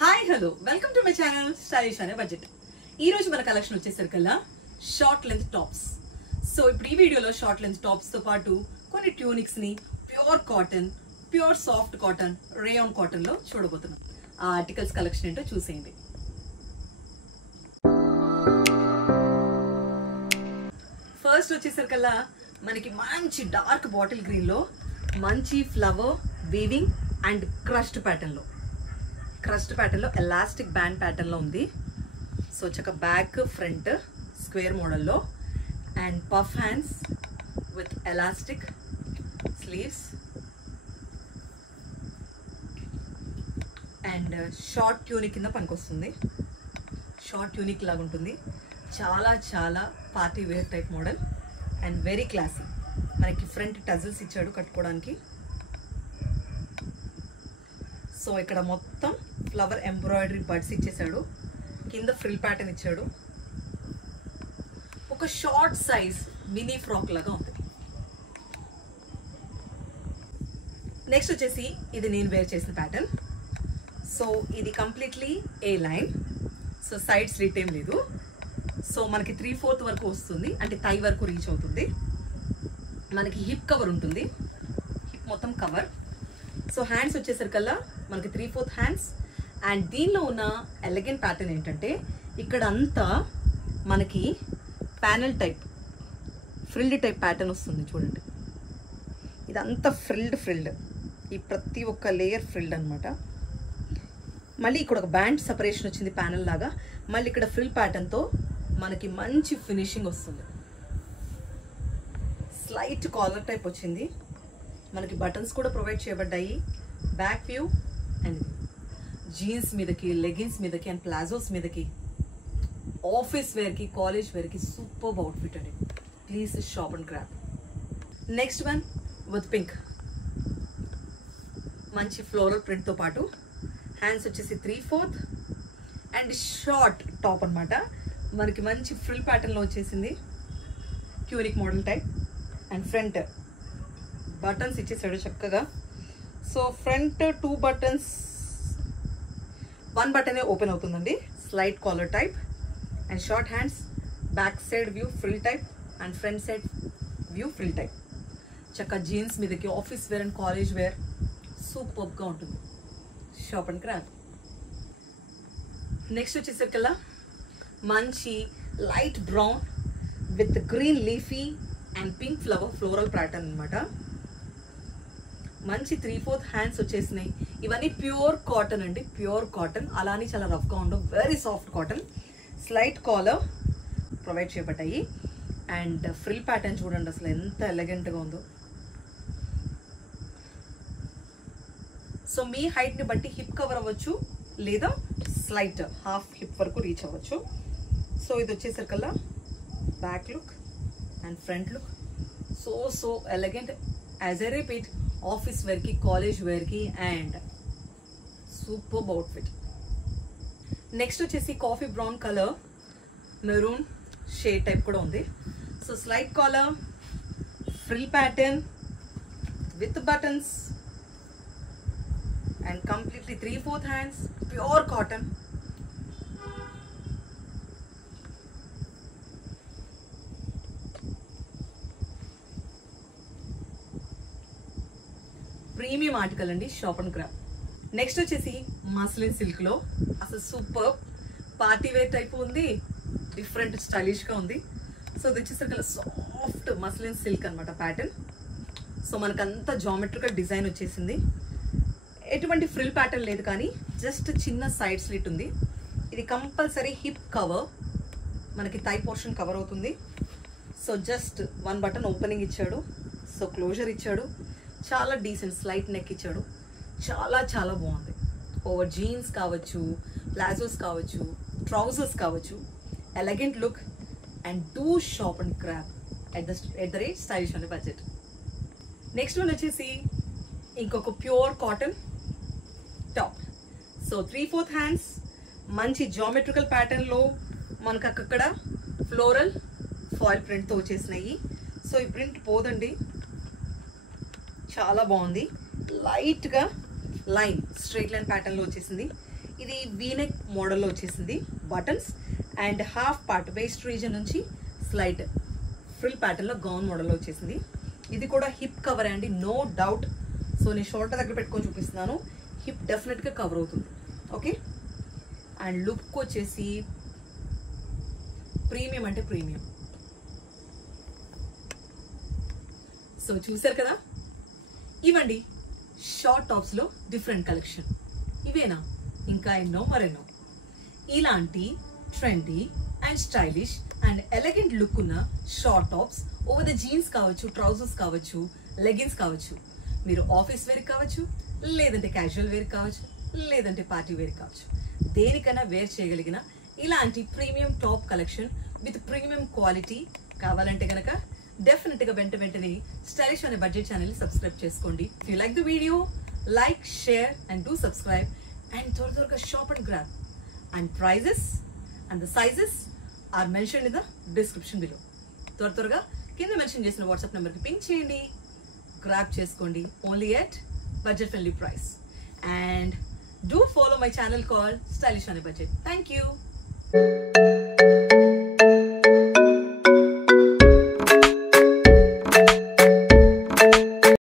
Hi hello welcome to my channel stylish అనే budget. ఈ రోజు మన కలెక్షన్ వచ్చేసరికల్లా షార్ట్ లెంత్ టాప్స్. సో ఇప్పుడు ఈ వీడియోలో షార్ట్ లెంత్ టాప్స్ తో పాటు కొన్ని ట్యూనిక్స్ ని pure cotton, pure soft cotton, rayon cotton లో చూడబోతున్నాం. ఆ ఆర్టికల్స్ కలెక్షన్ ఏంటో చూసేయండి. ఫస్ట్ వచ్చేసరికల్లా మనకి మంచి డార్క్ బాటిల్ గ్రీన్ లో మంచి flower weaving and crust pattern లో ఎలాస్టిక్ బ్యాండ్ ప్యాటర్న్ లో ఉంది. సో చక్క బ్యాక్ ఫ్రంట్ స్క్వేర్ మోడల్లో and puff hands with elastic sleeves and short tunic కింద పనికొస్తుంది. షార్ట్ ట్యూనిక్ లాగా ఉంటుంది. చాలా చాలా party wear type model and very classy. మనకి ఫ్రంట్ టజల్స్ ఇచ్చాడు కట్టుకోవడానికి. సో ఇక్కడ మొత్తం ఫ్లవర్ ఎంబ్రాయిడరీ బడ్స్ ఇచ్చేసాడు. కింద ఫ్రిల్ ప్యాటర్న్ ఇచ్చాడు. ఒక షార్ట్ సైజ్ మినీ ఫ్రాక్ లాగా ఉంది. నెక్స్ట్ వచ్చేసి ఇది నేను వేర్ చేసిన ప్యాటర్న్. సో ఇది కంప్లీట్లీ ఏ లైన్. సో సైడ్ స్లిట్ ఏం లేదు. సో మనకి 3/4 వరకు వస్తుంది, అంటే థై వరకు రీచ్ అవుతుంది. మనకి హిప్ కవర్ ఉంటుంది, హిప్ మొత్తం కవర్. సో హ్యాండ్స్ వచ్చేసరికల్లా మనకి 3/4 హ్యాండ్స్. అండ్ దీనిలో ఉన్న ఎలిగెంట్ ప్యాటర్న్ ఏంటంటే ఇక్కడ అంతా మనకి panel type frilled type pattern వస్తుంది. చూడండి, ఇదంతా ఫ్రిల్డ్ ఈ ప్రతి ఒక్క లేయర్ ఫ్రిల్డ్ అనమాట. మళ్ళీ ఇక్కడ ఒక బ్యాండ్ సపరేషన్ వచ్చింది ప్యానల్ లాగా. మళ్ళీ ఇక్కడ ఫ్రిల్ ప్యాటర్న్తో మనకి మంచి ఫినిషింగ్ వస్తుంది. స్లైట్ కాలర్ టైప్ వచ్చింది. మనకి బటన్స్ కూడా ప్రొవైడ్ చేయబడ్డాయి. బ్యాక్ వ్యూ అండ్ జీన్స్ మీదకి, లెగిన్స్ మీదకి అండ్ ప్లాజోస్ మీదకి, ఆఫీస్ వేర్కి, కాలేజ్ వేర్కి సూపర్ అవుట్ఫిట్ అండి. Please shop and grab. Next one with pink. మంచి ఫ్లోరల్ ప్రింట్తో పాటు హ్యాండ్స్ వచ్చేసి 3/4 అండ్ షార్ట్ టాప్ అనమాట. మనకి మంచి ఫ్రిల్ ప్యాటర్న్లో వచ్చేసింది. Tunic model type and front buttons ఇచ్చేసాడు చక్కగా. సో ఫ్రంట్ 2 బటన్స్, 1 బటనే ఓపెన్ అవుతుందండి. Slight collar type and short hands. Back side view frill type and front side view frill type. చక్కగా జీన్స్ మీదకి, office wear and college wear సూపర్గా ఉంటుంది. Shop and craft. Next వచ్చేసరికల్లా మంచి light brown with green leafy and pink flower floral pattern అనమాట. మంచి 3/4 hands వచ్చేసినాయి. ఇవన్నీ ప్యూర్ కాటన్ అండి, ప్యూర్ కాటన్. అలానే చాలా రఫ్గా ఉండవు, very soft cotton. Slight collar provide చేయబడ్డాయి అండ్ ఫ్రిల్ ప్యాటర్న్ చూడండి అసలు ఎంత ఎలిగెంట్గా ఉందో. సో మీ హైట్ని బట్టి హిప్ కవర్ అవ్వచ్చు, లేదా స్లైట్ హాఫ్ హిప్ వరకు రీచ్ అవ్వచ్చు. సో ఇది వచ్చేసరికల్లా back look and front look. So elegant. As a repeat, office వేర్కి, కాలేజ్ వేర్కి అండ్ సూపర్ అవుట్ఫిట్. నెక్స్ట్ వచ్చేసి coffee brown colour, maroon shade type కూడా ఉంది. So slight collar, frill pattern with buttons and completely 3/4 hands, pure cotton. Premium article అండి, shop and grab. Next వచ్చేసి muslin silk లో అసలు super party wear type ఉంది, different stylish గా ఉంది. So ఇది వచ్చేసరికి సాఫ్ట్ మస్లిన్ సిల్క్ అనమాట ప్యాటర్న్. సో మనకంతా జామెట్రికల్ డిజైన్ వచ్చేసింది. ఎటువంటి ఫ్రిల్ ప్యాటర్న్ లేదు, కానీ జస్ట్ చిన్న సైడ్ స్లిట్ ఉంది. ఇది కంపల్సరీ హిప్ కవర్, మనకి థై పోర్షన్ కవర్ అవుతుంది. సో జస్ట్ 1 బటన్ ఓపెనింగ్ ఇచ్చాడు. సో క్లోజర్ ఇచ్చాడు. చాలా డీసెంట్ స్లైట్ నెక్ ఇచ్చాడు. చాలా చాలా బాగుంది. ఓవర్ జీన్స్ కావచ్చు, ప్లాజోస్ కావచ్చు, ట్రౌజర్స్ కావచ్చు. Elegant look and do shop and grab at the rate stylish అనే బడ్జెట్. నెక్స్ట్ వన్ వచ్చేసి ఇంకొక pure cotton top. So 3/4 hands, మంచి జామెట్రికల్ ప్యాటర్న్లో మనకు అక్కడ ఫ్లోరల్ ఫాయిల్ ప్రింట్తో వచ్చేసినాయి. సో ఈ ప్రింట్ పోదండి, చాలా బాగుంది. లైట్గా లైన్ స్ట్రైట్ లైన్ ప్యాటర్న్లో వచ్చేసింది. ఇది వీనెక్ మోడల్లో వచ్చేసింది, buttons and half part waste reason నుంచి స్లైట్ ఫ్రిల్ ప్యాటర్న్లో గౌన్ మోడల్లో వచ్చేసింది. ఇది కూడా హిప్ కవర్ అండి, నో డౌట్. సో నేను షోల్డర్ దగ్గర పెట్టుకొని చూపిస్తున్నాను, హిప్ డెఫినెట్గా కవర్ అవుతుంది. ఓకే, అండ్ లుక్ వచ్చేసి ప్రీమియం అంటే ప్రీమియం. సో చూసారు కదా, ఇవ్వండి షార్ట్ టాప్స్లో డిఫరెంట్ కలెక్షన్. ఇవేనా, ఇంకా ఎన్నో మరెన్నో ఇలాంటి trendy and stylish and elegant look ఉన్న short tops over the jeans కావచ్చు, ట్రౌజర్స్ కావచ్చు, లెగిన్స్ కావచ్చు, మీరు ఆఫీస్ వేర్ కావచ్చు, లేదంటే క్యాజువల్ వేర్ కావచ్చు, లేదంటే పార్టీ వేర్ కావచ్చు, దేనికైనా వేర్ చేయగలిగిన ఇలాంటి premium top collection with premium quality కావాలంటే కనుక డెఫినెట్గా వెంటనే స్టైలిష్ అనే బడ్జెట్ ఛానల్ సబ్స్క్రైబ్ చేసుకోండి. If you like the video, like, share and do subscribe and త్వరగా shop and grab and prices and the sizes are mention in the description below. త్వరగా కింద mention చేసిన వాట్సాప్ నెంబర్కి pink చేయండి, grab చేసుకోండి, only at budget friendly price, and do follow my channel called Stylish on a Budget. Thank you.